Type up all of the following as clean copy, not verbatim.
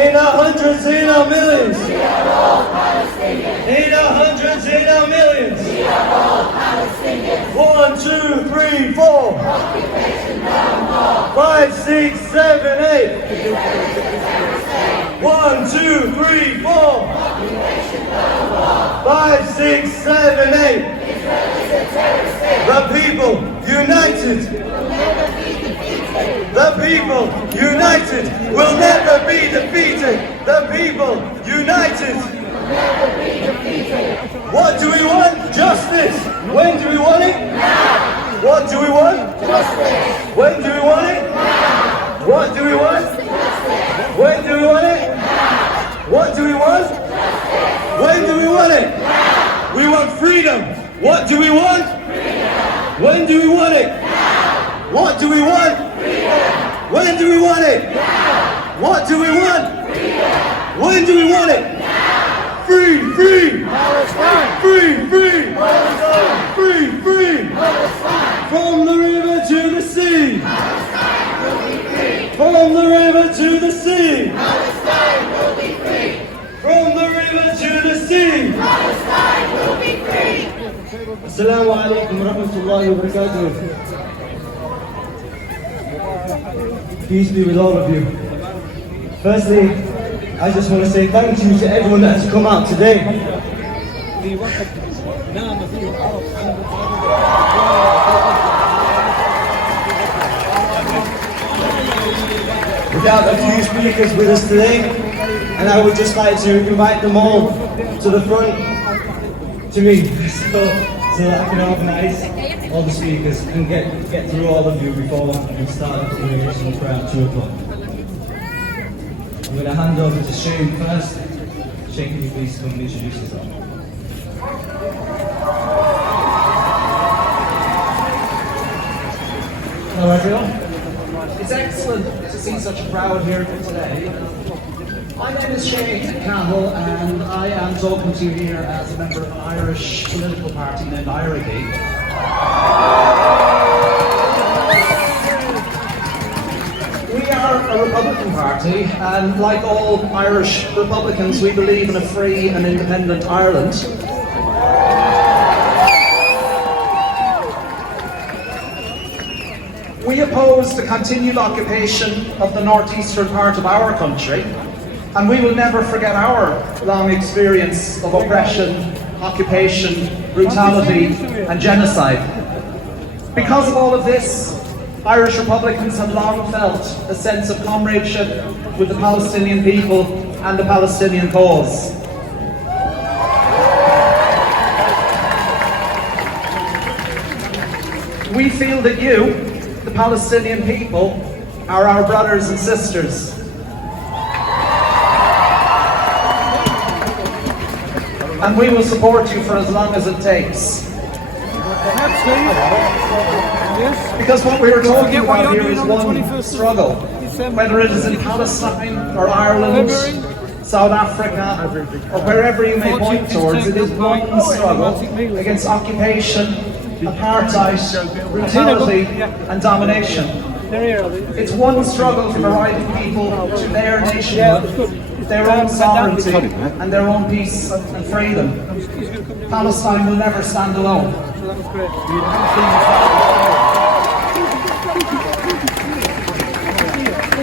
In our hundreds, in our millions. We are all Palestinians. In our hundreds, in our millions. We are all Palestinians. 1, 2, 3, 4. Occupation no more. 5, 6, 7, 8. Israel is a terrorist state. 1, 2, 3, 4. Occupation no more. 5, 6, 7, 8. Israel is a terrorist state. The people united. Will never be defeated. The people united will never be defeated. The people united. Will never be defeated. What do we want? Justice. When do we want it? Now. What do we want? Justice. When do we want it? Now. What do we want? Justice. When do we want it? Now. What do we want? Justice. When do we want it? Now. We want freedom. What do we want? Freedom. When do we want it? Now. What do we want? Freedom. When do we want it? Now. What do we want? Freedom. When do we want it? Now. Free, free, Palestine. free, free, Palestine. free, free. Palestine. From the river to the sea. Palestine will be free. From the river to the sea. Palestine will be free. From the river to the sea. Palestine will be free. Assalamu alaikum wa rahmatullahi wa barakatuh. Peace be with all of you. Firstly, I just want to say thank you to everyone that has come out today. Without a few speakers with us today, and I would just like to invite them all to the front to me, so that I can organise all the speakers and get through all of you before we start the inauguration for around 2 o'clock. I'm going to hand over to Shane first. Shane, can you please come and introduce yourself? Hello everyone. It's excellent to see such a crowd here today. My name is Shane Campbell and I am talking to you here as a member of an Irish political party named IRIG. We are a Republican party and like all Irish Republicans we believe in a free and independent Ireland. We oppose the continued occupation of the northeastern part of our country, and we will never forget our long experience of oppression, occupation, brutality, and genocide. Because of all of this, Irish Republicans have long felt a sense of comradeship with the Palestinian people and the Palestinian cause. We feel that you, the Palestinian people, are our brothers and sisters. And we will support you for as long as it takes. Because what we were talking about here is one struggle. Whether it is in Palestine or Ireland, South Africa, or wherever you may point towards, it is one struggle against occupation, apartheid, brutality and domination. It's one struggle for the right of people to their nationhood, their own sovereignty and their own peace and freedom. Palestine will never stand alone.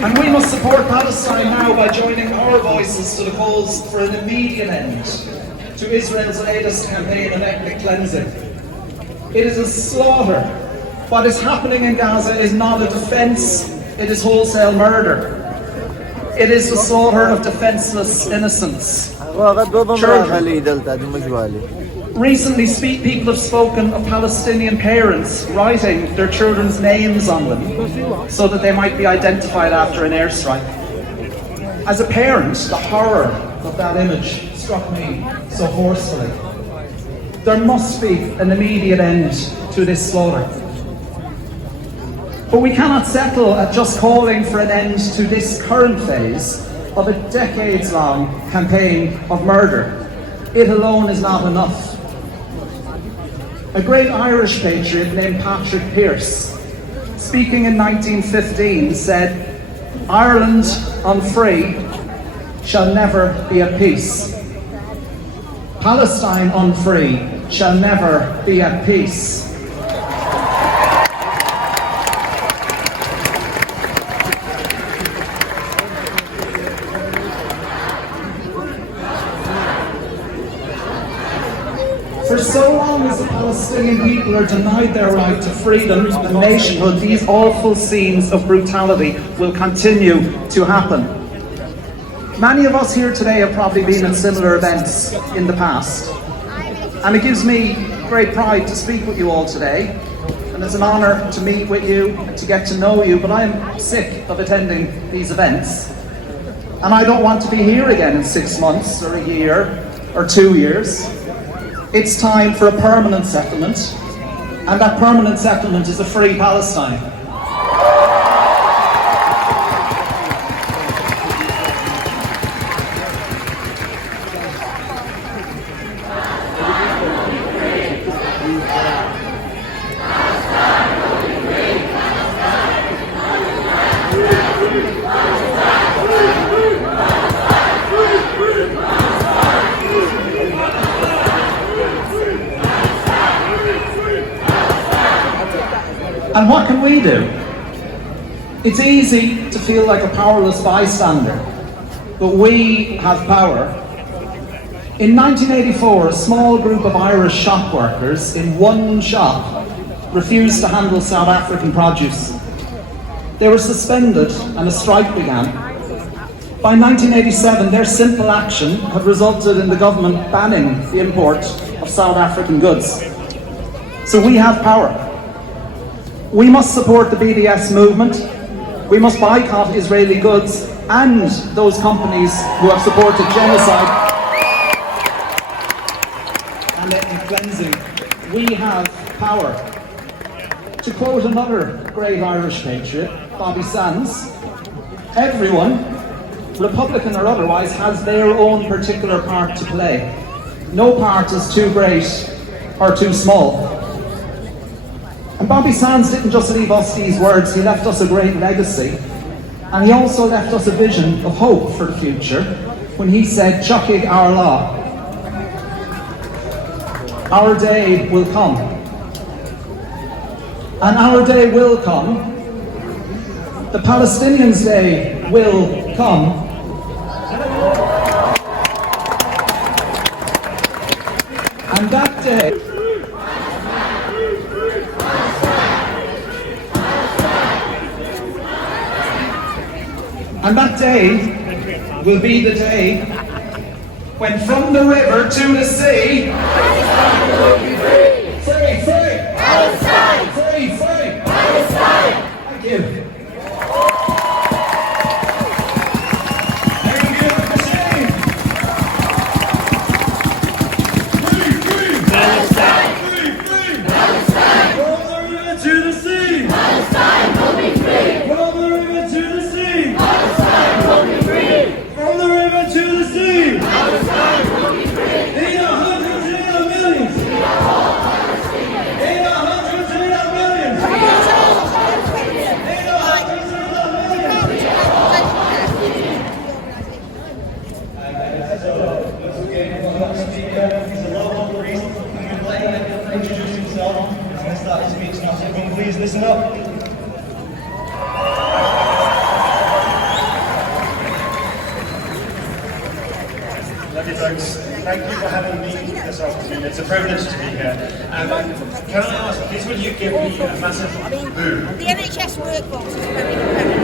And we must support Palestine now by joining our voices to the calls for an immediate end to Israel's latest campaign of ethnic cleansing. It is a slaughter. What is happening in Gaza is not a defense, it is wholesale murder. It is the slaughter of defenseless innocents. Recently, people have spoken of Palestinian parents writing their children's names on them so that they might be identified after an airstrike. As a parent, the horror of that image struck me so forcefully. There must be an immediate end to this slaughter. But we cannot settle at just calling for an end to this current phase of a decades-long campaign of murder. It alone is not enough. A great Irish patriot named Patrick Pearse, speaking in 1915, said, "Ireland unfree shall never be at peace. Palestine unfree shall never be at peace. For so long as the Palestinian people are denied their right to freedom and nationhood, these awful scenes of brutality will continue to happen. Many of us here today have probably been in similar events in the past, and it gives me great pride to speak with you all today, and it's an honour to meet with you and to get to know you, but I'm sick of attending these events, and I don't want to be here again in 6 months or a year or 2 years. It's time for a permanent settlement, and that permanent settlement is a free Palestine. And what can we do? It's easy to feel like a powerless bystander, but we have power. In 1984, a small group of Irish shop workers in one shop refused to handle South African produce. They were suspended and a strike began. By 1987, their simple action had resulted in the government banning the import of South African goods. So we have power. We must support the BDS movement. We must boycott Israeli goods and those companies who have supported genocide and ethnic cleansing. We have power. To quote another great Irish patriot, Bobby Sands, everyone, Republican or otherwise, has their own particular part to play. No part is too great or too small. And Bobby Sands didn't just leave us these words, he left us a great legacy. And he also left us a vision of hope for the future when he said, "Chuckig our law. Our day will come." And our day will come. The Palestinians' day will come. And that day will be the day when from the river to the sea, Palestine will be free. free, free, Palestine. free, free. Palestine. Thank you. Palestine. From the river to the sea. Palestine will be free. From the river to the sea. Palestine will be free. From the river to the sea. Palestine will be free. In our hundreds and in our millions. In our hundreds and in our millions. In our hundreds and in our millions. He's a local priest. I'm going to let him introduce himself. He's going to start his speech now, so everyone please listen up. Lovely folks, thank you for having me this afternoon. It's a privilege to be here. Can I ask, please will you give me a massive boo? The NHS workforce is very independent.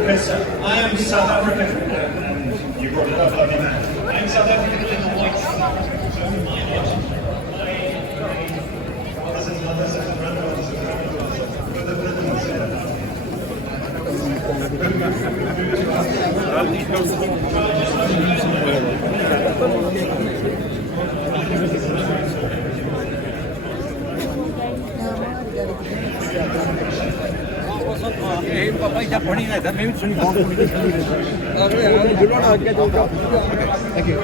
Because I am South African, and you brought it up, lovely man. I am South African in the white brothers and mothers and grandmothers and grandmothers, with the Britons here. Thank you.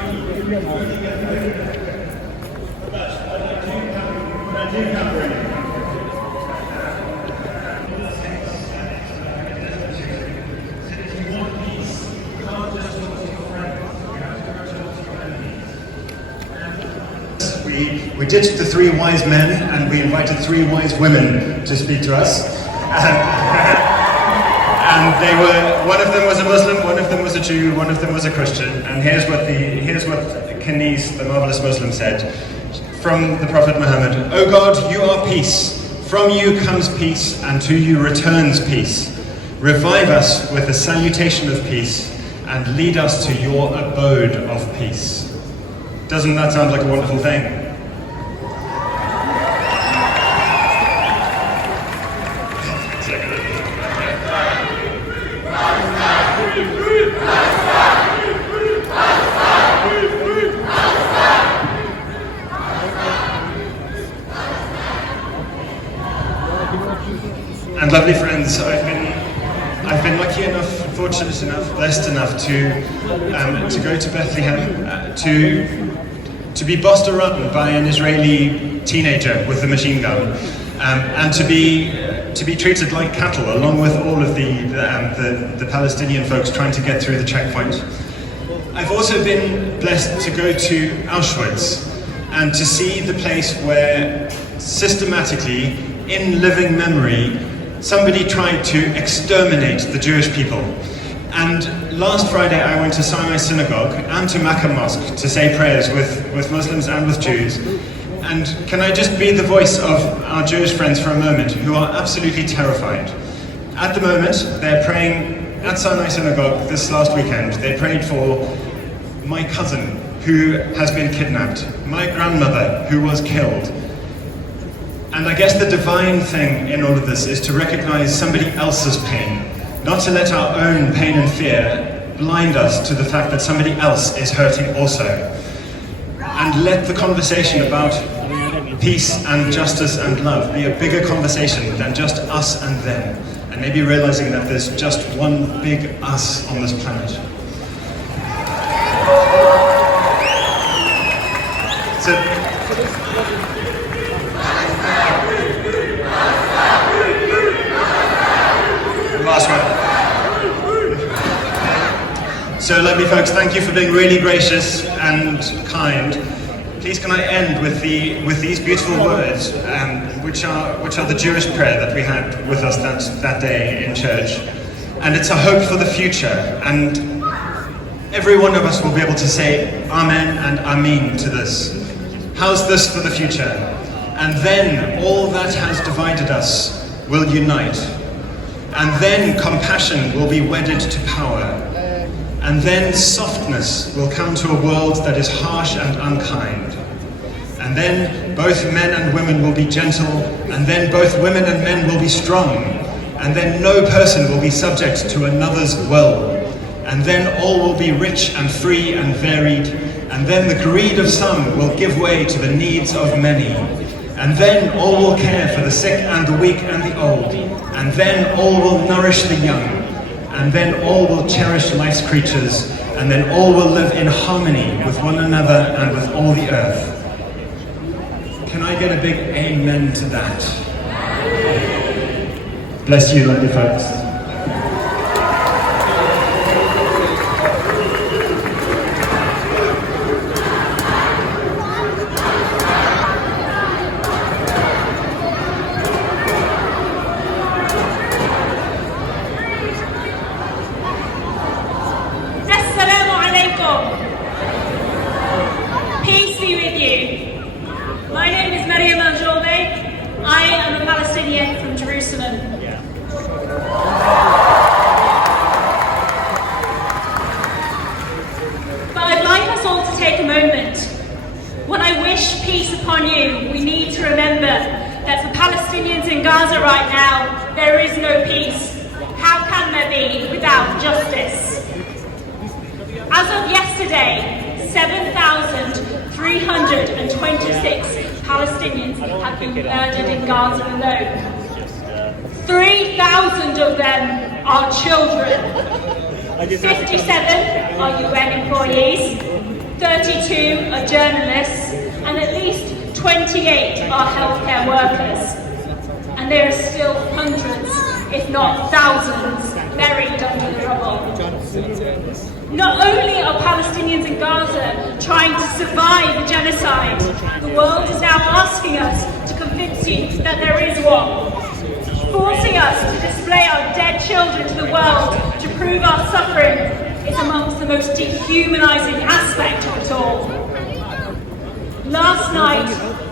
Can't just we ditched the 3 wise men and we invited 3 wise women to speak to us. And they were, one of them was a Muslim, one of them was a Jew, one of them was a Christian. And here's what Khanis, the marvelous Muslim, said from the Prophet Muhammad: "O God, you are peace. From you comes peace, and to you returns peace. Revive us with the salutation of peace, and lead us to your abode of peace." Doesn't that sound like a wonderful thing? And lovely friends, I've been lucky enough, fortunate enough, blessed enough to go to Bethlehem, to be bossed around by an Israeli teenager with a machine gun, and to be treated like cattle, along with all of the Palestinian folks trying to get through the checkpoint. I've also been blessed to go to Auschwitz and to see the place where systematically, in living memory, somebody tried to exterminate the Jewish people. And last Friday I went to Sinai Synagogue and to Makkah Mosque to say prayers with Muslims and with Jews. And can I just be the voice of our Jewish friends for a moment, who are absolutely terrified. At the moment, they're praying at Sinai Synagogue this last weekend. They prayed for my cousin, who has been kidnapped, my grandmother, who was killed. And I guess the divine thing in all of this is to recognize somebody else's pain, not to let our own pain and fear blind us to the fact that somebody else is hurting also. And let the conversation about peace and justice and love be a bigger conversation than just us and them, and maybe realizing that there's just one big us on this planet. Last one. So lovely folks, thank you for being really gracious and kind. Please can I end with these beautiful words, which are the Jewish prayer that we had with us that day in church. And it's a hope for the future, and every one of us will be able to say Amen and Amen to this. How's this for the future? And then all that has divided us will unite. And then compassion will be wedded to power. And then softness will come to a world that is harsh and unkind. And then both men and women will be gentle, and then both women and men will be strong. And then no person will be subject to another's will. And then all will be rich and free and varied. And then the greed of some will give way to the needs of many. And then all will care for the sick and the weak and the old. And then all will nourish the young. And then all will cherish life's creatures. And then all will live in harmony with one another and with all the earth. Can I get a big amen to that? Bless you, lovely folks. Peace be with you. My name is Maryam Al-Jolbe. I am a Palestinian from Jerusalem. But I'd like us all to take a moment. When I wish peace upon you, we need to remember that for Palestinians in Gaza right now, there is no peace. How can there be without justice? As of yesterday, 7,326 Palestinians have been murdered in Gaza alone. 3,000 of them are children. 57 are UN employees, 32 are journalists, and at least 28 are healthcare workers. And there are still hundreds, if not thousands, buried under the rubble. Not only are Palestinians in Gaza trying to survive a genocide, the world is now asking us to convince you that there is one, forcing us to display our dead children to the world to prove our suffering is amongst the most dehumanizing aspect of it all. Last night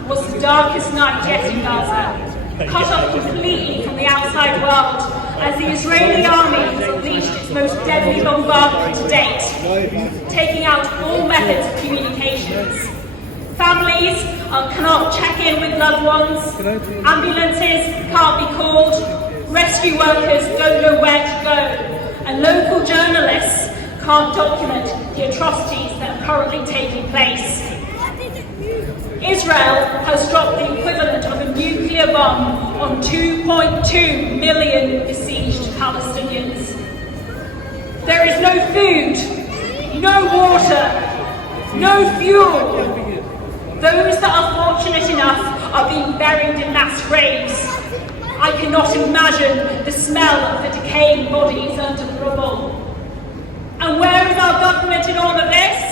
was the darkest night yet in Gaza, cut off completely from the outside world as the Israeli army has unleashed its most deadly bombardment to date, taking out all methods of communications. Families cannot check in with loved ones, ambulances can't be called, rescue workers don't know where to go, and local journalists can't document the atrocities that are currently taking place. Israel has dropped the equivalent of a nuclear bomb on 2.2 million besieged Palestinians. There is no food, no water, no fuel. Those that are fortunate enough are being buried in mass graves. I cannot imagine the smell of the decaying bodies under the rubble. And where is our government in all of this?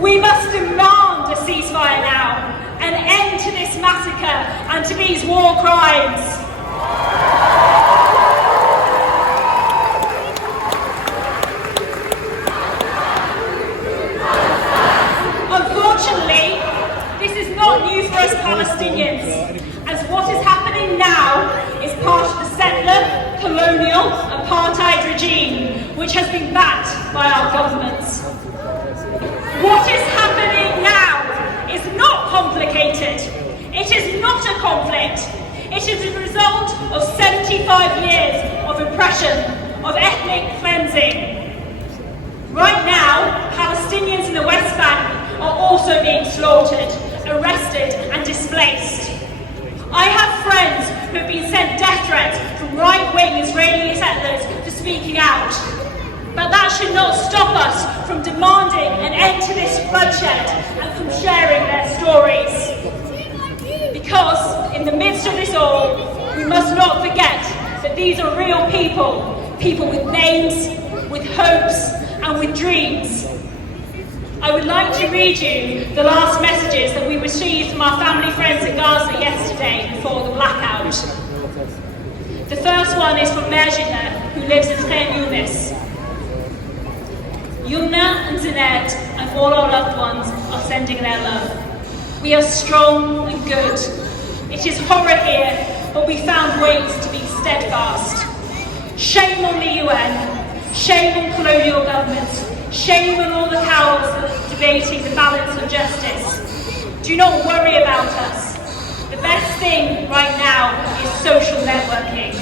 We must demand a ceasefire now, an end to this massacre and to these war crimes. Unfortunately, this is not news for us Palestinians, as what is happening now is part of the settler, colonial, apartheid regime, which has been backed by our governments. What is happening now is not complicated. It is not a conflict. It is a result of 75 years of oppression, of ethnic cleansing. Right now, Palestinians in the West Bank are also being slaughtered, arrested and displaced. I have friends who have been sent death threats from right-wing Israeli settlers for speaking out. But that should not stop us from demanding an end to this bloodshed and from sharing their stories. Because in the midst of this all, we must not forget that these are real people, people with names, with hopes and with dreams. I would like to read you the last messages that we received from our family friends in Gaza yesterday before the blackout. The first one is from Merjina, who lives in Khan Yunis. Yumna and Zined and all our loved ones are sending their love. We are strong and good. It is horror here, but we found ways to be steadfast. Shame on the UN, shame on colonial governments, shame on all the cowards that are debating the balance of justice. Do not worry about us. The best thing right now is social networking.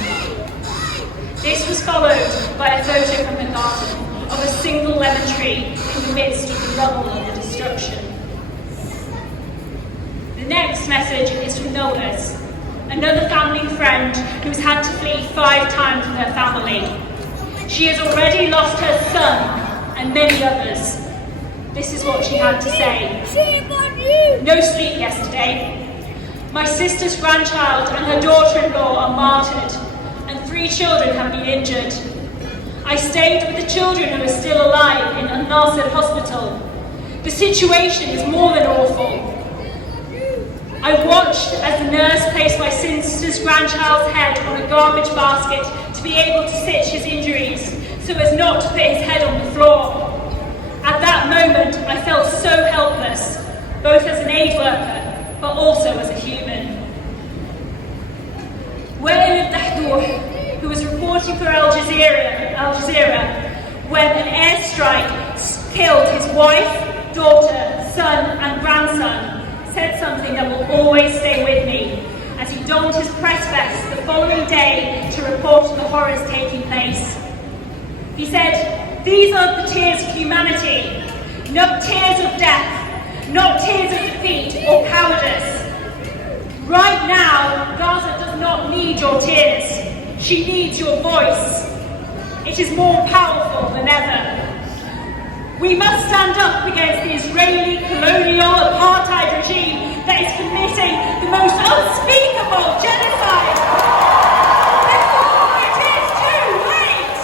This was followed by a photo from the garden of a single lemon tree in the midst of the rubble of the destruction. The next message is from Nolas, another family friend who's had to flee 5 times with her family. She has already lost her son and many others. This is what she had to say. No sleep yesterday. My sister's grandchild and her daughter-in-law are martyred, and 3 children have been injured. I stayed with the children who are still alive in Al-Nasser hospital. The situation is more than awful. I watched as the nurse placed my sister's grandchild's head on a garbage basket to be able to stitch his injuries so as not to put his head on the floor. At that moment, I felt so helpless, both as an aid worker, but also as a human. Wael al-Dahdour, who was reporting for Al Jazeera, when an airstrike killed his wife, daughter, son and grandson, said something that will always stay with me as he donned his press vest the following day to report on the horrors taking place. He said, "These are the tears of humanity, not tears of death, not tears of defeat or cowardice. Right now, Gaza does not need your tears. She needs your voice. It is more powerful than ever." We must stand up against the Israeli colonial apartheid regime that is committing the most unspeakable genocide. Before it is too late.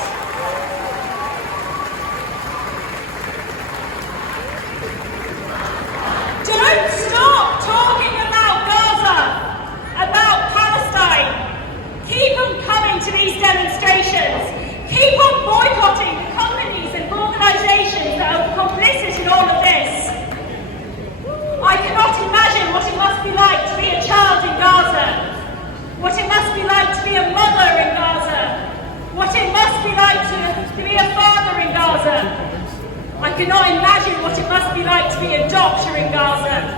Don't stop talking about Gaza, about Palestine. Keep on coming to these demonstrations. Keep on boycotting the companies and organisations that are complicit in all of this. I cannot imagine what it must be like to be a child in Gaza, what it must be like to be a mother in Gaza, what it must be like to be a father in Gaza. I cannot imagine what it must be like to be a doctor in Gaza,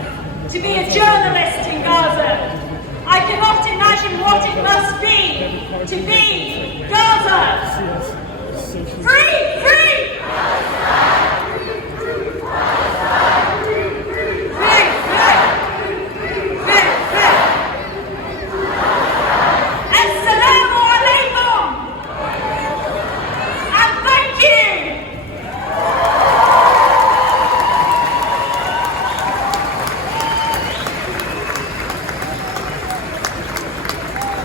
to be a journalist in Gaza. I cannot imagine what it must be to be Gaza. Free! Free! Assalamu alaikum! And thank you!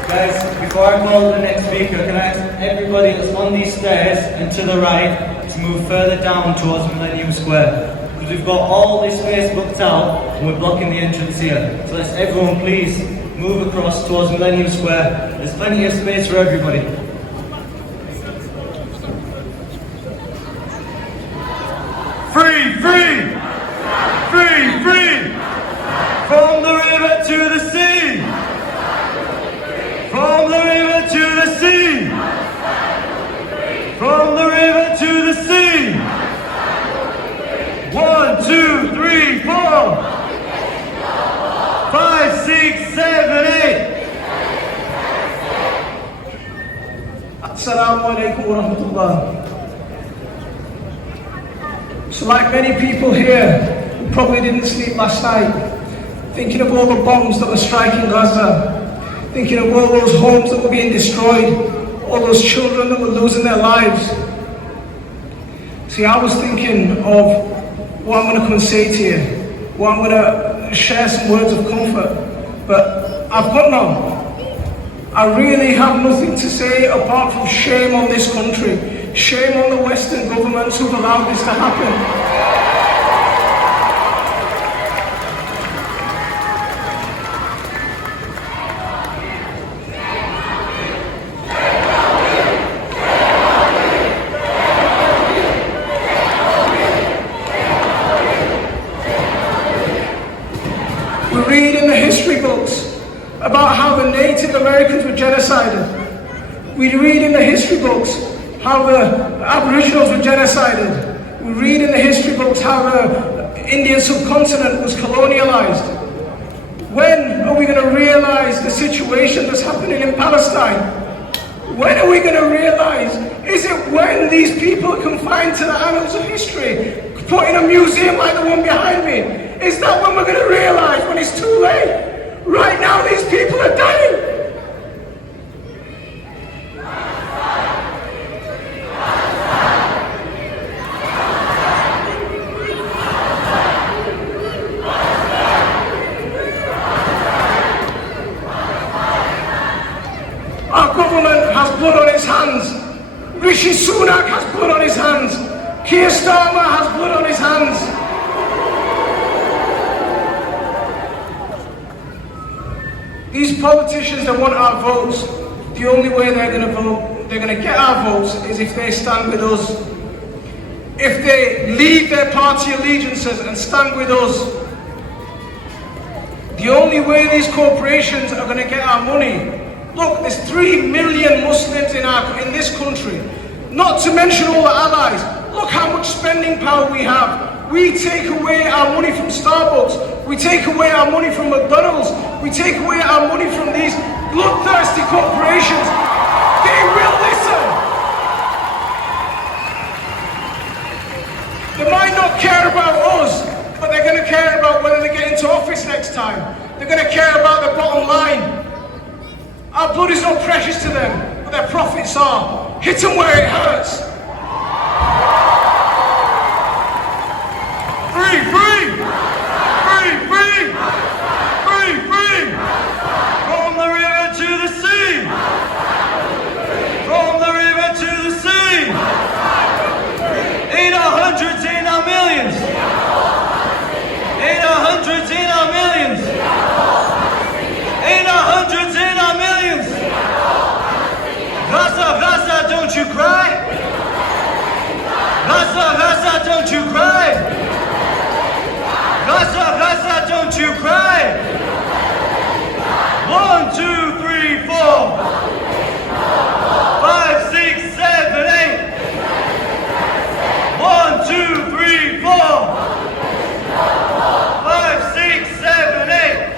Guys, before I call the next speaker, can I ask everybody that's on these stairs and to the right to move further down towards Millennium Square? Because we've got all this space booked out and we're blocking the entrance here. So let's everyone please move across towards Millennium Square. There's plenty of space for everybody. Free, free! Free, free! From the river to the sea! From the river to the sea! From the river to the sea! 1, 2, 3, 4! 5, 6, 7, 8! Assalamu alaikum wa rahmatullah. So like many people here who probably didn't sleep last night, thinking of all the bombs that were striking Gaza, thinking of all those homes that were being destroyed, all those children that were losing their lives. See, I was thinking of what I'm going to come and say to you, what I'm going to share some words of comfort, but I've got none. I really have nothing to say apart from shame on this country, shame on the Western governments who've allowed this to happen. We read in the history books about how the Native Americans were genocided. We read in the history books how the Aboriginals were genocided. We read in the history books how the Indian subcontinent was colonialized. When are we going to realize the situation that's happening in Palestine? When are we going to realize? Is it when these people are confined to the annals of history, put in a museum like the one behind me? Is that when we're going to realize, when it's too late? Right now these people are dying. Our government has blood on its hands. Rishi Sunak has blood on his hands. Keir Starmer has blood on his hands. These politicians that want our votes, the only way they're going to vote, they're going to get our votes is if they stand with us. If they leave their party allegiances and stand with us. The only way these corporations are going to get our money. Look, there's 3 million Muslims in this country, not to mention all the allies. Look how much spending power we have. We take away our money from Starbucks. We take away our money from McDonald's. We take away our money from these bloodthirsty corporations. They will listen. They might not care about us, but they're going to care about whether they get into office next time. They're going to care about the bottom line. Our blood is not precious to them, but their profits are. Hit them where it hurts. you cry. 1, 2, 3, 4, 5, 6, 7, 8. 1, 2, 3, 4, 5, 6, 7, 8.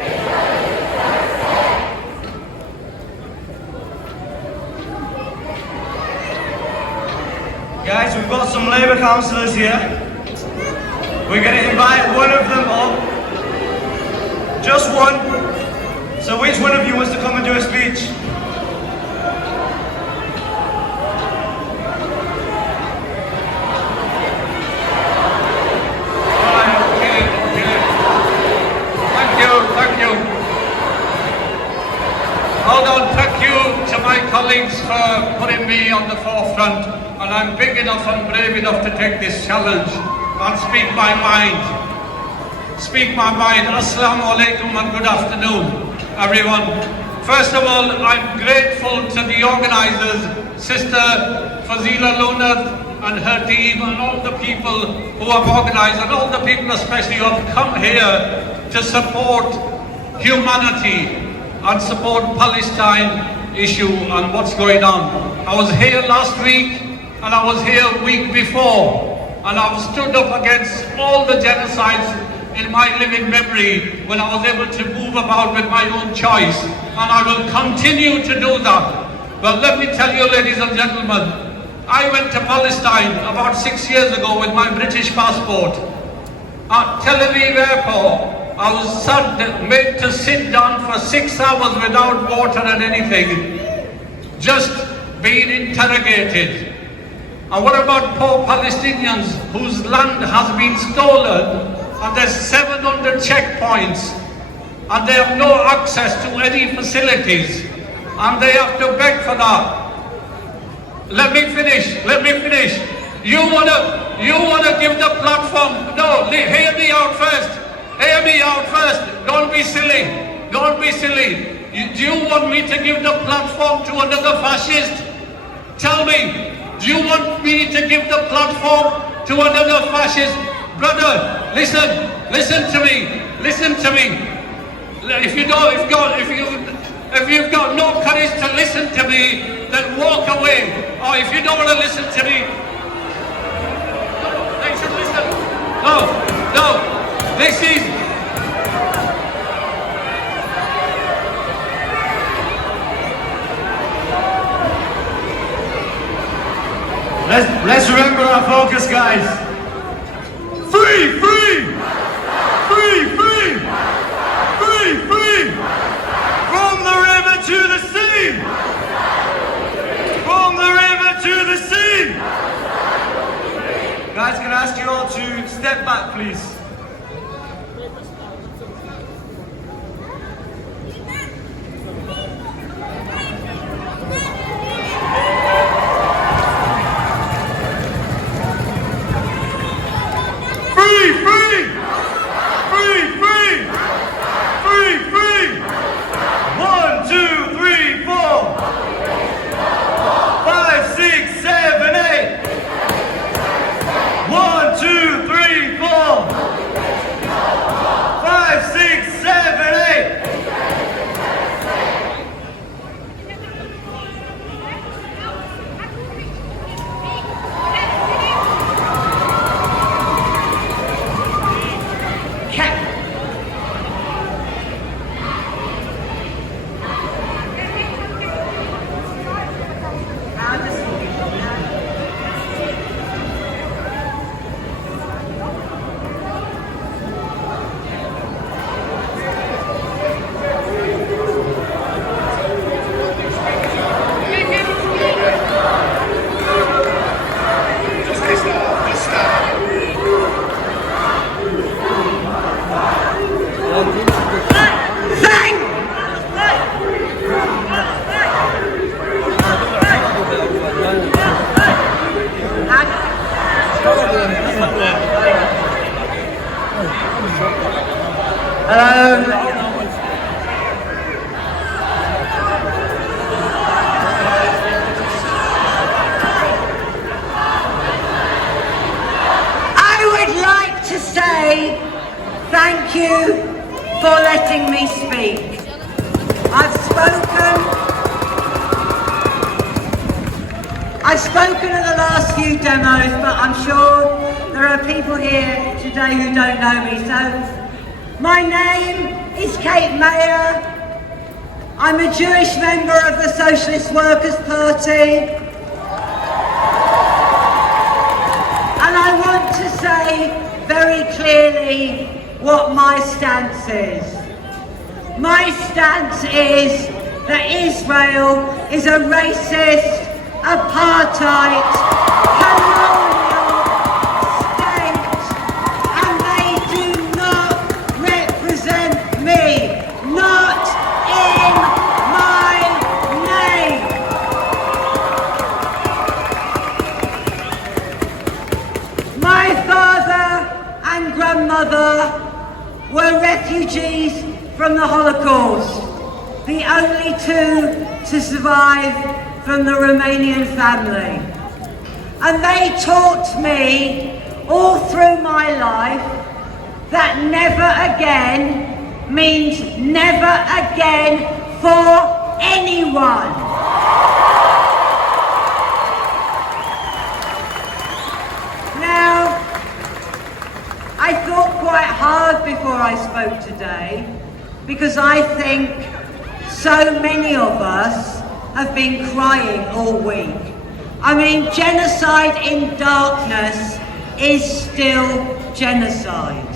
Guys, we've got some Labour councillors here. We're going to invite one of them up. Just one. So which one of you wants to come and do a speech? Thank you. Hold on, thank you to my colleagues for putting me on the forefront, and I'm big enough and brave enough to take this challenge and speak my mind. Assalamu alaikum and good afternoon, everyone. First of all, I'm grateful to the organisers, Sister Fazila Lunad and her team, and all the people who have organised, and all the people especially who have come here to support humanity and support Palestine issue and what's going on. I was here last week and I was here a week before, and I was stood up against all the genocides in my living memory when I was able to move about with my own choice, and I will continue to do that. But let me tell you, ladies and gentlemen, I went to Palestine about 6 years ago with my British passport. At Tel Aviv airport, I was made to sit down for 6 hours without water and anything, just being interrogated. And what about poor Palestinians whose land has been stolen, and there's 700 checkpoints, and they have no access to any facilities, and they have to beg for that. Let me finish. You wanna give the platform? No, hear me out first. Don't be silly. Do you want me to give the platform to another fascist? Tell me, do you want me to give the platform to another fascist? Brother, listen to me. If you've got no courage to listen to me, then walk away. Or if you don't want to listen to me, they should listen. No. This is. Let's remember our focus, guys. Free! From the river to the sea! From the river to the sea! Guys, can I ask you all to step back, please? Free! 1, 2, 3, 4, 5, 6, 7, 8. 1, 2, 3, 4, 5, 6, 7, 8. I would like to say thank you for letting me speak. I've spoken at the last few demos, but I'm sure there are people here today who don't know me. So, my name is Kate Mayer. I'm a Jewish member of the Socialist Workers' Party. And I want to say very clearly what my stance is. My stance is that Israel is a racist, apartheid, colonial state, and they do not represent me, not in my name. My father and grandmother were refugees from the Holocaust, the only two to survive from the Romanian family. And they taught me all through my life that never again means never again for anyone. Now, I thought quite hard before I spoke today, because I think so many of us have been crying all week. I mean, genocide in darkness is still genocide.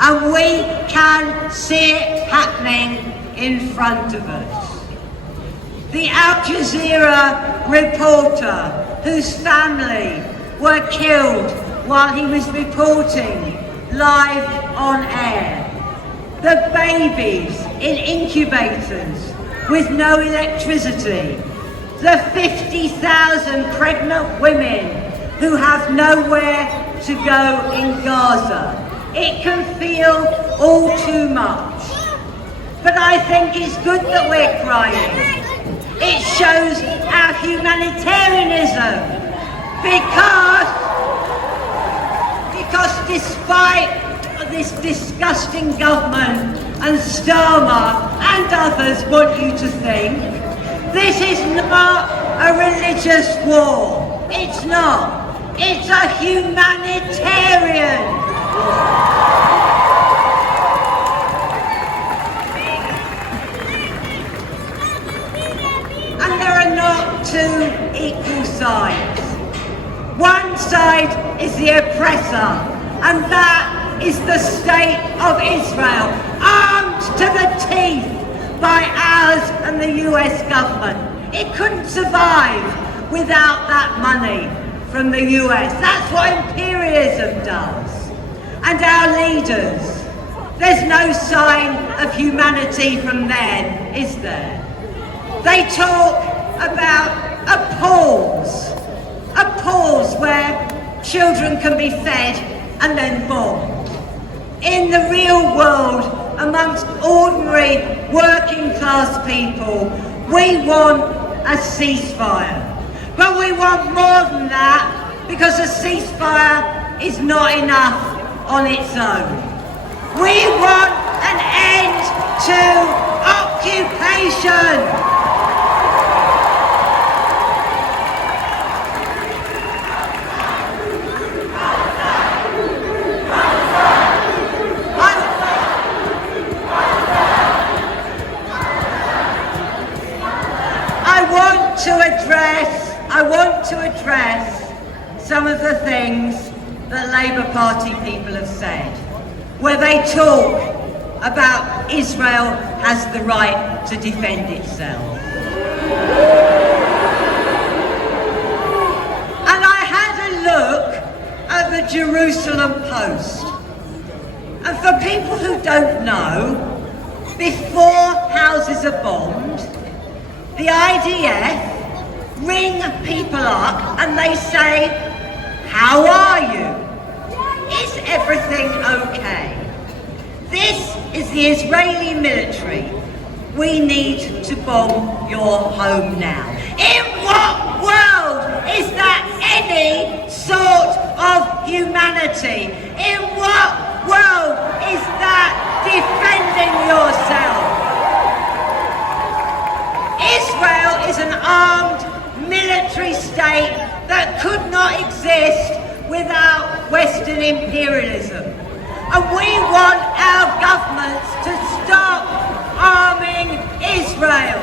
And we can see it happening in front of us. The Al Jazeera reporter whose family were killed while he was reporting live on air. The babies in incubators with no electricity. The 50,000 pregnant women who have nowhere to go in Gaza. It can feel all too much. But I think it's good that we're crying. It shows our humanitarianism. Because despite this disgusting government and Starmer and others want you to think, this is not a religious war. It's not. It's a humanitarian war. And there are not two equal sides. One side is the oppressor, and that is the state of Israel, armed to the teeth by ours and the US government. It couldn't survive without that money from the US. That's what imperialism does. And our leaders, there's no sign of humanity from them, is there? They talk about a pause where children can be fed and then bombed. In the real world, amongst ordinary working class people, we want a ceasefire. But we want more than that, because a ceasefire is not enough on its own. We want an end to occupation. I want to address some of the things that Labour Party people have said, where they talk about Israel has the right to defend itself. And I had a look at the Jerusalem Post. And for people who don't know, before houses are bombed, the IDF ring people up and they say, "How are you? Is everything okay?" This is the Israeli military. We need to bomb your home now. In what world is that any sort of humanity? In what world is that defense fooling yourself. Israel is an armed military state that could not exist without Western imperialism. And we want our governments to stop arming Israel.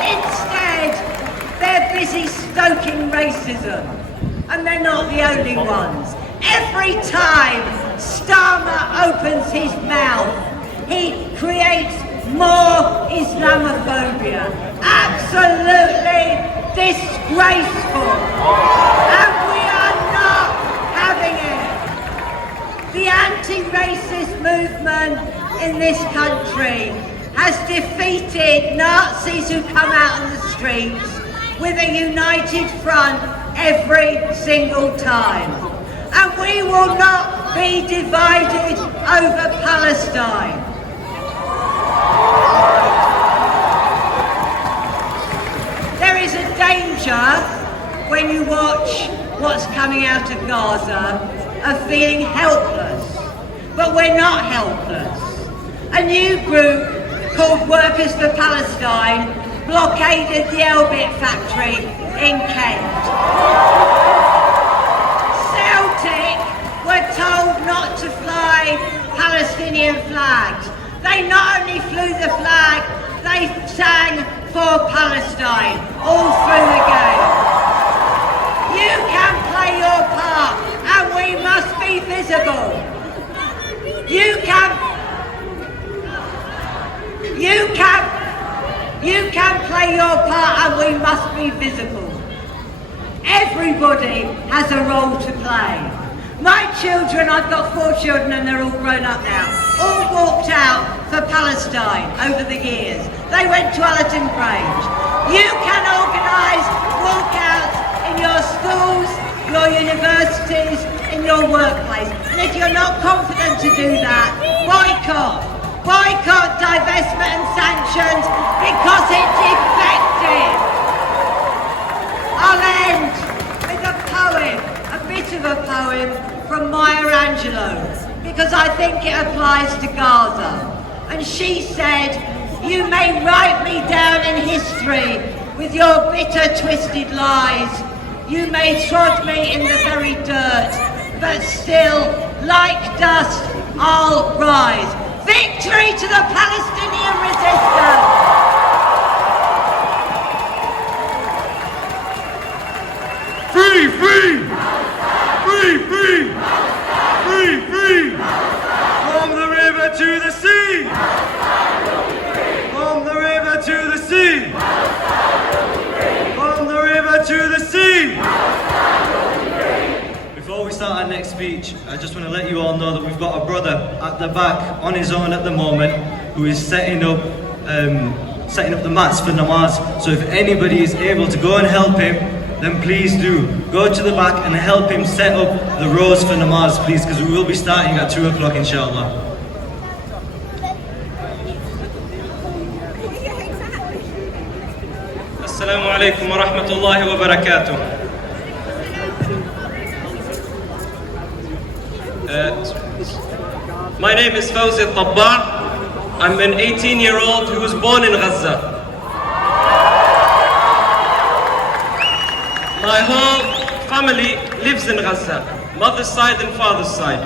Instead, they're busy stoking racism. And they're not the only ones. Every time Starmer opens his mouth, he creates more Islamophobia. Absolutely disgraceful. And we are not having it. The anti-racist movement in this country has defeated Nazis who come out on the streets with a united front every single time. And we will not be divided over Palestine. There is a danger when you watch what's coming out of Gaza of feeling helpless. But we're not helpless. A new group called Workers for Palestine blockaded the Elbit factory in Kent. Celtic were told not to fly Palestinian flags. They not only flew the flag, they sang for Palestine all through the game. You can play your part and we must be visible. You can play your part and we must be visible. Everybody has a role to play. My children, I've got 4 children and they're all grown up now, all walked out for Palestine over the years. They went to Allerton Grange. You can organise walkouts in your schools, your universities, in your workplace. And if you're not confident to do that, boycott. Boycott, divestment and sanctions because it's effective. I'll end with a poem, a bit of a poem from Maya Angelou, because I think it applies to Gaza. And she said, "You may write me down in history with your bitter, twisted lies. You may trod me in the very dirt, but still, like dust, I'll rise." Victory to the Palestinian resistance! Free, free! Free, free! Free, free! From the river to the sea! From the river to the sea! From the river to the sea! Before we start our next speech, I just want to let you all know that we've got a brother at the back on his own at the moment who is setting up the mats for namaz. So if anybody is able to go and help him, then please do. Go to the back and help him set up the rows for namaz, please, because we will be starting at 2 o'clock, inshallah. Assalamu alaikum wa rahmatullahi wa barakatuh. My name is Fawzi Tabbar. I'm an 18-year-old who was born in Gaza. My whole family lives in Gaza, mother's side and father's side.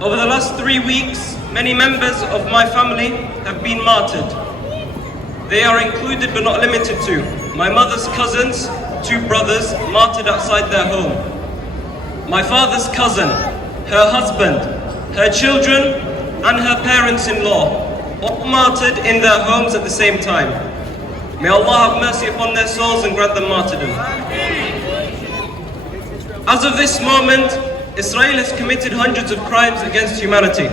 Over the last 3 weeks, many members of my family have been martyred. They are included but not limited to my mother's cousins, 2 brothers martyred outside their home. My father's cousin, her husband, her children, and her parents-in-law, all martyred in their homes at the same time. May Allah have mercy upon their souls and grant them martyrdom. As of this moment, Israel has committed hundreds of crimes against humanity.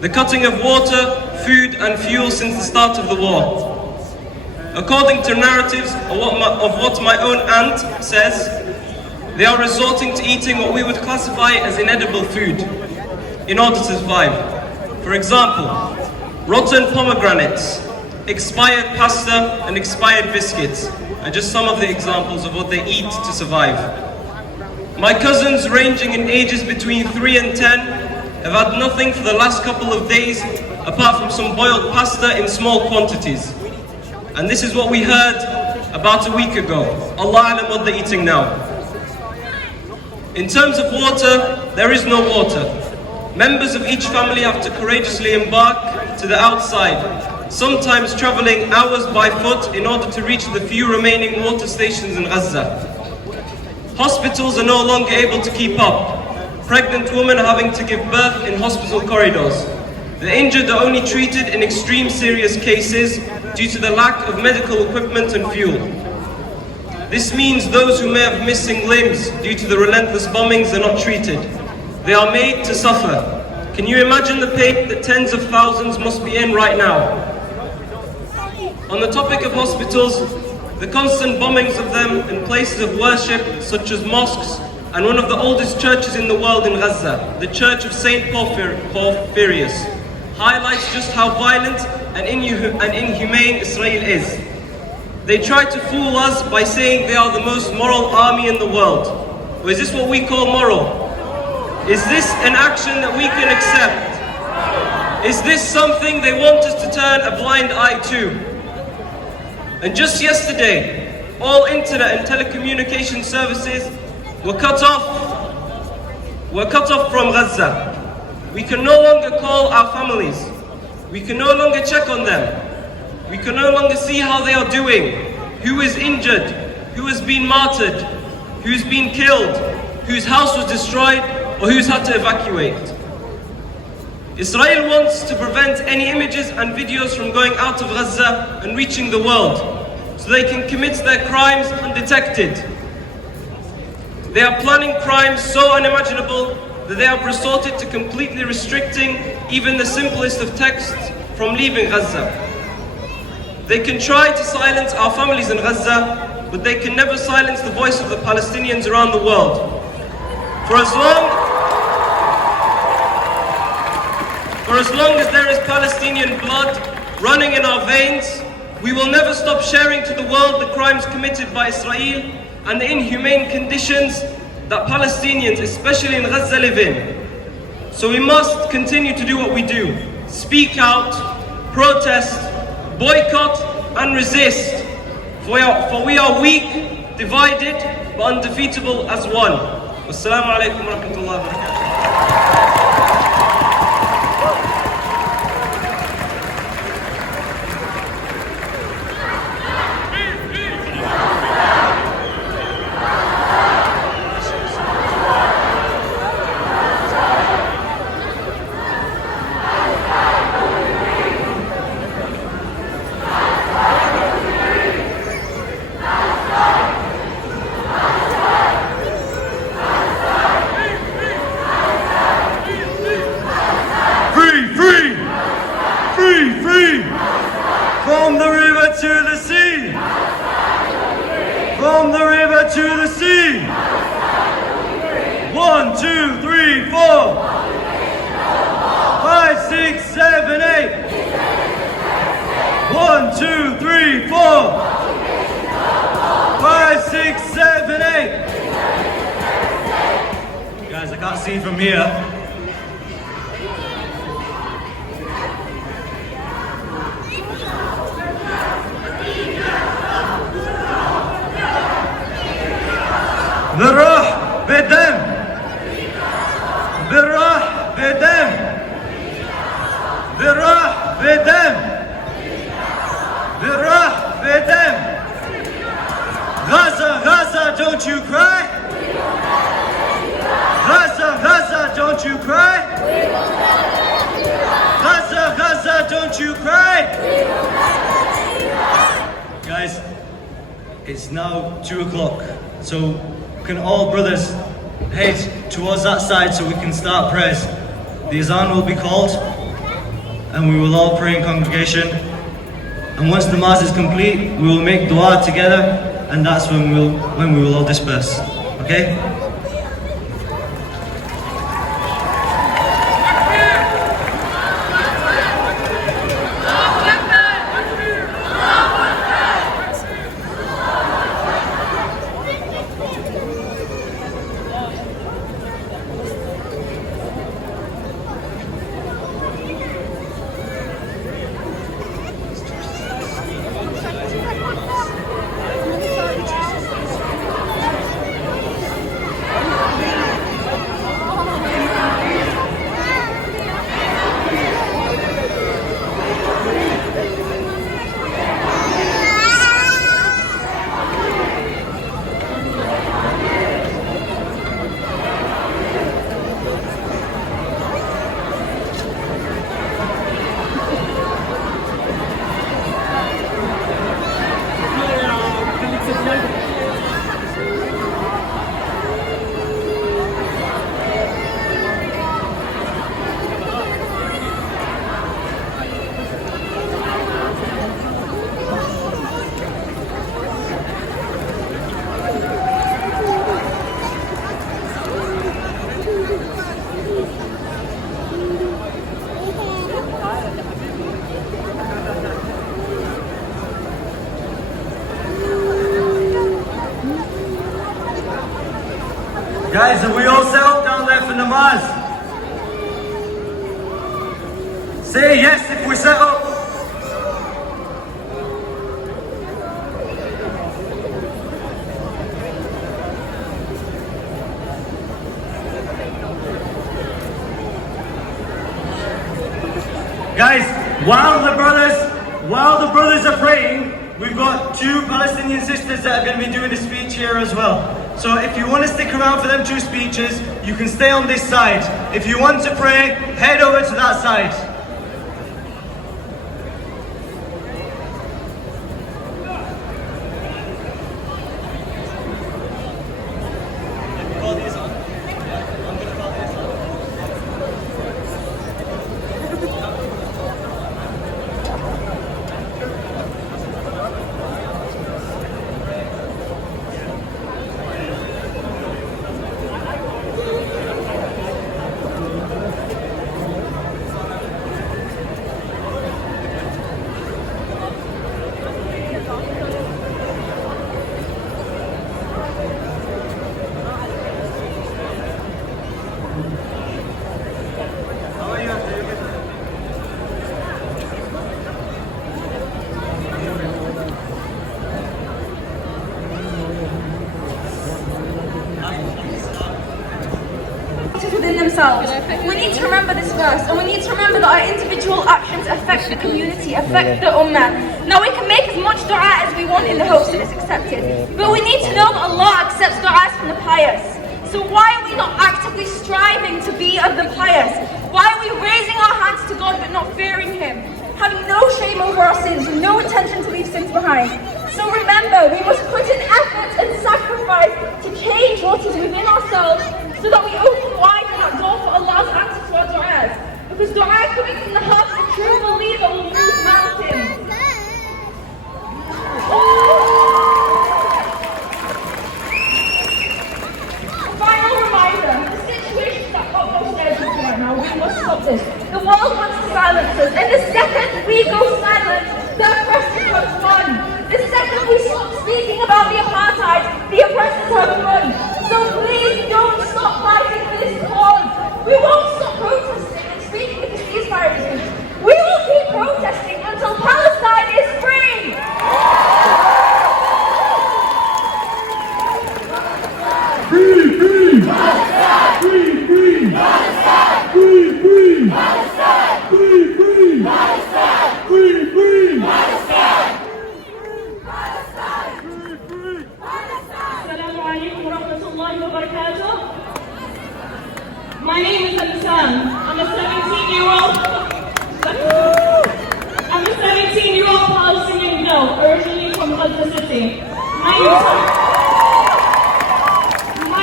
The cutting of water, food, and fuel since the start of the war. According to narratives of what my own aunt says, they are resorting to eating what we would classify as inedible food in order to survive. For example, rotten pomegranates, expired pasta and expired biscuits are just some of the examples of what they eat to survive. My cousins, ranging in ages between 3 and 10, have had nothing for the last couple of days apart from some boiled pasta in small quantities. And this is what we heard about a week ago. Allah alam what they're eating now. In terms of water, there is no water. Members of each family have to courageously embark to the outside, sometimes traveling hours by foot in order to reach the few remaining water stations in Gaza. Hospitals are no longer able to keep up. Pregnant women are having to give birth in hospital corridors. The injured are only treated in extreme serious cases due to the lack of medical equipment and fuel. This means those who may have missing limbs due to the relentless bombings are not treated. They are made to suffer. Can you imagine the pain that tens of thousands must be in right now? On the topic of hospitals, the constant bombings of them in places of worship such as mosques and one of the oldest churches in the world in Gaza, the Church of Saint Porphyrius, highlights just how violent and inhumane Israel is. They try to fool us by saying they are the most moral army in the world. Or is this what we call moral? Is this an action that we can accept? Is this something they want us to turn a blind eye to? And just yesterday, all internet and telecommunication services were cut off from Gaza. We can no longer call our families. We can no longer check on them. We can no longer see how they are doing, who is injured, who has been martyred, who's been killed, whose house was destroyed, or who's had to evacuate. Israel wants to prevent any images and videos from going out of Gaza and reaching the world, so they can commit their crimes undetected. They are planning crimes so unimaginable that they have resorted to completely restricting even the simplest of texts from leaving Gaza. They can try to silence our families in Gaza, but they can never silence the voice of the Palestinians around the world. For as long as there is Palestinian blood running in our veins, we will never stop sharing to the world the crimes committed by Israel and the inhumane conditions that Palestinians, especially in Gaza, live in. So we must continue to do what we do. Speak out, protest, boycott and resist. For we are weak, divided, but undefeatable as one. Wassalamu alaikum wa rahmatullahi wa barakatuh. From the river to the sea. From the river to the sea. 1, 2, 3, 4. 5, 6, 7, 8. 1, 2, 3, 4. 5, 6, 7, 8. Guys, I can't see from here. بالروح بالدم بالروح بالدم بالروح بالدم بالروح بالدم Gaza, Gaza, don't you cry. Gaza, Gaza, don't you cry. Gaza, Gaza, don't you cry. Guys, it's now 2 o'clock, so can all brothers head towards that side so we can start prayers. The azan will be called and we will all pray in congregation, and once the mass is complete we will make dua together, and that's when we will all disperse. Okay? Guys, are we all set up down there for namaz? Say yes if we're set up. Guys, while the brothers are praying, we've got two Palestinian sisters that are going to be doing a speech here as well. So if you want to stick around for them two speeches, you can stay on this side. If you want to pray, head over to that side. Within themselves. We need to remember this verse, and we need to remember that our individual actions affect the community, affect the ummah. Now we can make as much dua as we want in the hopes that it's accepted, but we need to know that Allah accepts du'as from the pious. So why are we not actively striving to be of the pious? Why are we raising our hands to God but not fearing Him? Having no shame over our sins, and no intention to leave sins behind. So remember, we must put in effort and sacrifice to change what is within ourselves, so that we open wide that door for Allah's answer to our du'as. Because du'a coming from the heart of a true believer will move mountains. A final reminder, the situation is at utmost urgency right now. We must stop this. The world wants to silence us, and the second we go silent, the oppressed becomes one. The second we stop speaking about the apartheid, the oppressors have won. So please don't stop fighting for this cause. We won't stop protesting and speaking with the ceasefire is reached. We will keep protesting until Palestine is free! Free, free! Palestine! Free, free! Palestine! Free, free! Palestine! Free, free! Palestine! Free, free! Palestine! My name is Hassan. I'm a 17-year-old Palestinian girl, originally from Gaza City. My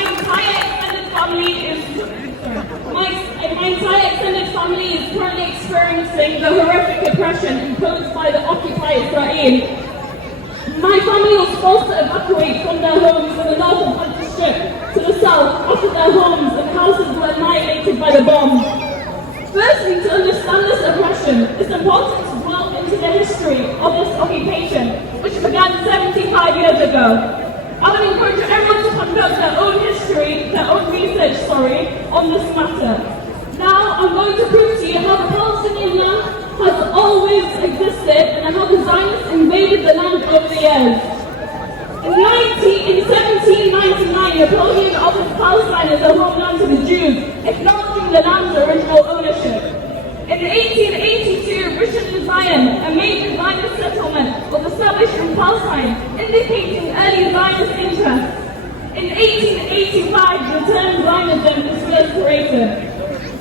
entire extended family is currently experiencing the horrific oppression imposed by the occupied Israel. My family was forced to evacuate from their homes in the north of Gaza Strip to the south after their homes and houses were annihilated by the bomb. Firstly, to understand this oppression, it's important to dwell into the history of this occupation, which began 75 years ago. I would encourage everyone to conduct their own history, their own research, on this matter. Now, I'm going to prove to you how the Palestinian land has always existed and how the Zionists invaded the land over the years. In 1799, Napoleon offered Palestine as a homeland to the Jews, acknowledging the land's original ownership. In 1882, Richard Zion, a major Zionist settlement, was established in Palestine, indicating early Zionist interest. In 1885, the term Zionism was first created.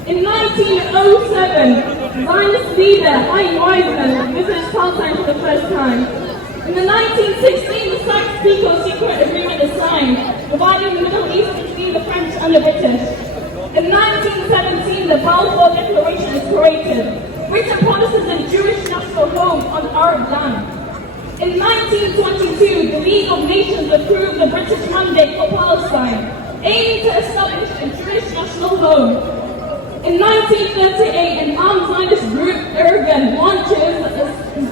In 1907, Zionist leader Chaim Weizmann visited Palestine for the first time. In the 1916, the Sykes-Picot Secret Agreement is signed, dividing the Middle East between the French and the British. In 1917, the Balfour Declaration is created, which promises a Jewish national home on Arab land. In 1922, the League of Nations approved the British mandate for Palestine, aiming to establish a Jewish national home. In 1938, an armed Zionist group, Irgun,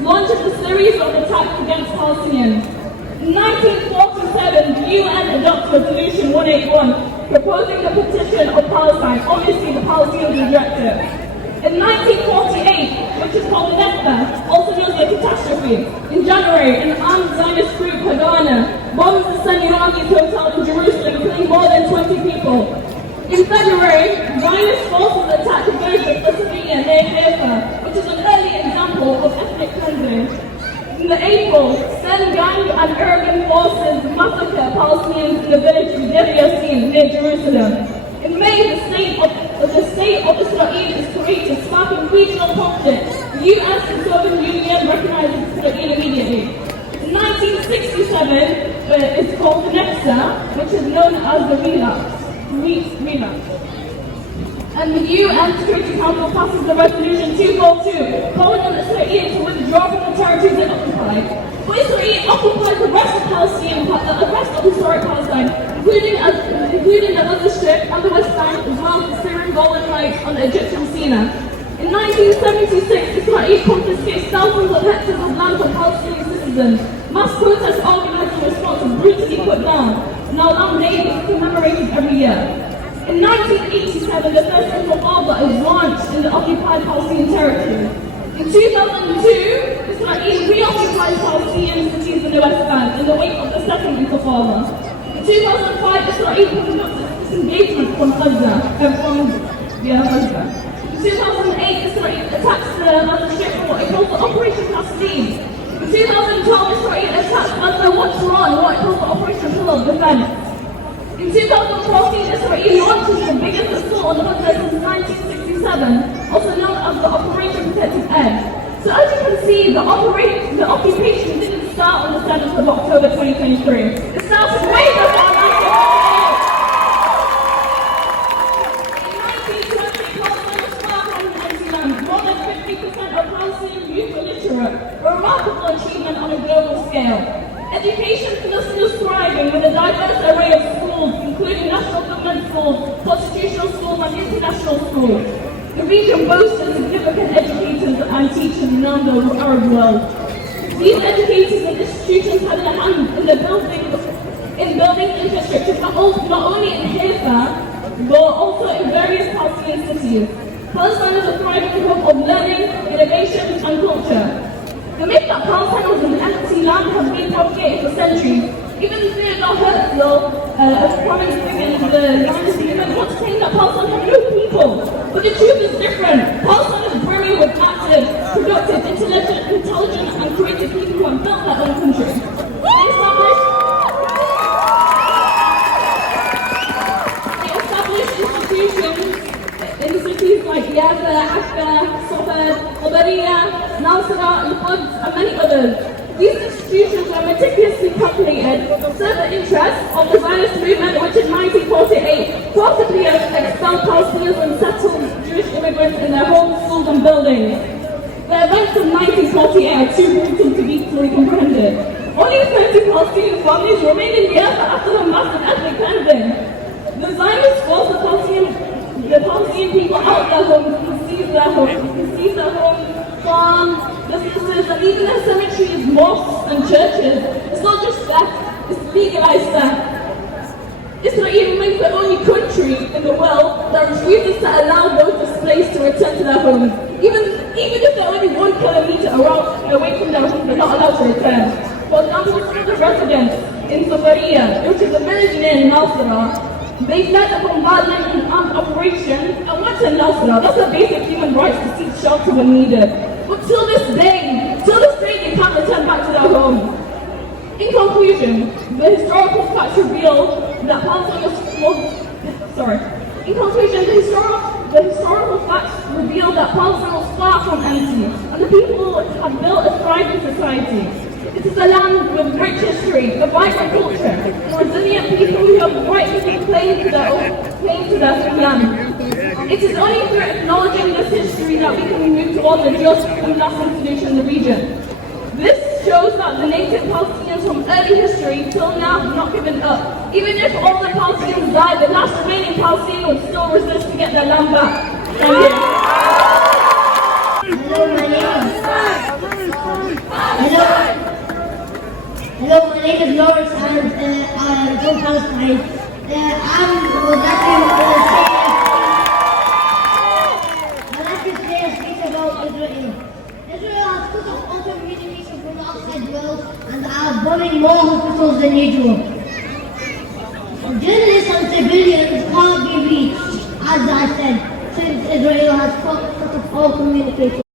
launches a series of attacks against Palestinians. In 1947, the UN adopted Resolution 181, proposing the partition of Palestine. Obviously, the Palestinians rejected it. In 1948, which is called the Nakba, also known as the catastrophe, in January, an armed Zionist group, Haganah, bombed the Sunni Army's hotel in Jerusalem, killing more than 20 people. In February, Zionist forces attacked a village of Tasaviyah near Haifa, which is an early example of ethnic cleansing. In April, Sen gang and Arabian forces massacred Palestinians in the village of Deir Yassin near Jerusalem. In May, the state of Israel is created, sparking regional conflict. The US and Soviet Union recognized Israel immediately. In 1967, it's called the Nakba, which is known as the relapse. And the UN Security Council passes the resolution 242, calling on Israel to withdraw from the territories it occupied. But Israel occupied the rest of historic Palestine, including the Gaza Strip and the West Bank, as well as the Syrian Golan Heights on the Egyptian Sinai. In 1976, Israel confiscates thousands of hectares of land for Palestinian citizens. Mass protests organized in response was brutally put down. Now Lam Day is commemorated every year. In 1987, the first Intifada is launched in the occupied Palestinian territory. In 2002, Israel reoccupied Palestinian cities in the West Bank in the wake of the second Intifada. In 2005, Israel conducted disengagement from Gaza. In 2008, Israel attacks the Gaza Strip for what it calls the Operation Cascade. In 2012, Israel attacked Gaza once more in what it calls the Operation Pillar of Defense. In 2014, Israel launches the biggest assault on Gaza since 1967, also known as the Operation Protective Edge. So as you can see, the occupation didn't start on the 7th of October 2023. It started way before 1920, Palestine was far from an empty land. More than 50% of Palestinian youth were literate, a remarkable achievement on a global scale. Education is still thriving with a diverse array of schools, including national government schools, constitutional schools, and international schools. The region boasts significant educators and teachers around the Arab world. These educators and institutions had a hand in building infrastructure not only in Haifa, but also in various Palestinian cities. Palestine is a thriving hub of learning, innovation, and culture. The myth that Palestine was an empty land has been propagated for centuries. Even Theodore Herzl, a prominent figure in the Zionist movement, once claimed that Palestine had no people. But the truth is different. Palestine is brimming with active, productive, intelligent, and creative people who have built their own country. They established institutions in cities like Yafa, Akka, Sofed, Obariya, Nasra, Al-Quds, and many others. These institutions are meticulously calculated to serve the interests of the Zionist movement, which in 1948 forcibly expelled Palestinians and settled Jewish immigrants in their homes, schools, and buildings. The events of 1948 are too brutal to be fully comprehended. Only 30 Palestinian families remained in Gaza after the massive ethnic cleansing. The Zionists forced the Palestinian people out of their homes, seized their homes, farms, businesses, and even their cemeteries, mosques, and churches. It's not just theft, it's legalized theft. Israel remains the only country in the world that refuses to allow those displaced to return to their homes. Even if they're only 1 kilometer away from their homes, they're not allowed to return. For example, some of the residents in Safariya, which is a village near Nasra, they fled the bombardment and armed operations and went to Nasra. That's a basic human right to seek shelter when needed. But till this day, they can't return back to their homes. In conclusion, the historical facts reveal that Palestine was far from empty, and the people have built a thriving society. It is a land with rich history, a vibrant culture, and resilient people who have rightfully claimed to their homeland. It is only through acknowledging this history that we can move towards a just and lasting solution in the region. This shows that the native Palestinians from early history till now have not given up. Even if all the Palestinians died, the last remaining Palestinian would still resist to get their land back. Thank you. Hello, my name is Lawrence, and I'm from Palestine. I'd like to say a speech about Israel. Israel has cut off all communication from the outside world and are bombing more hospitals than usual. Journalists and civilians can't be reached, as I said, since Israel has cut off all communication.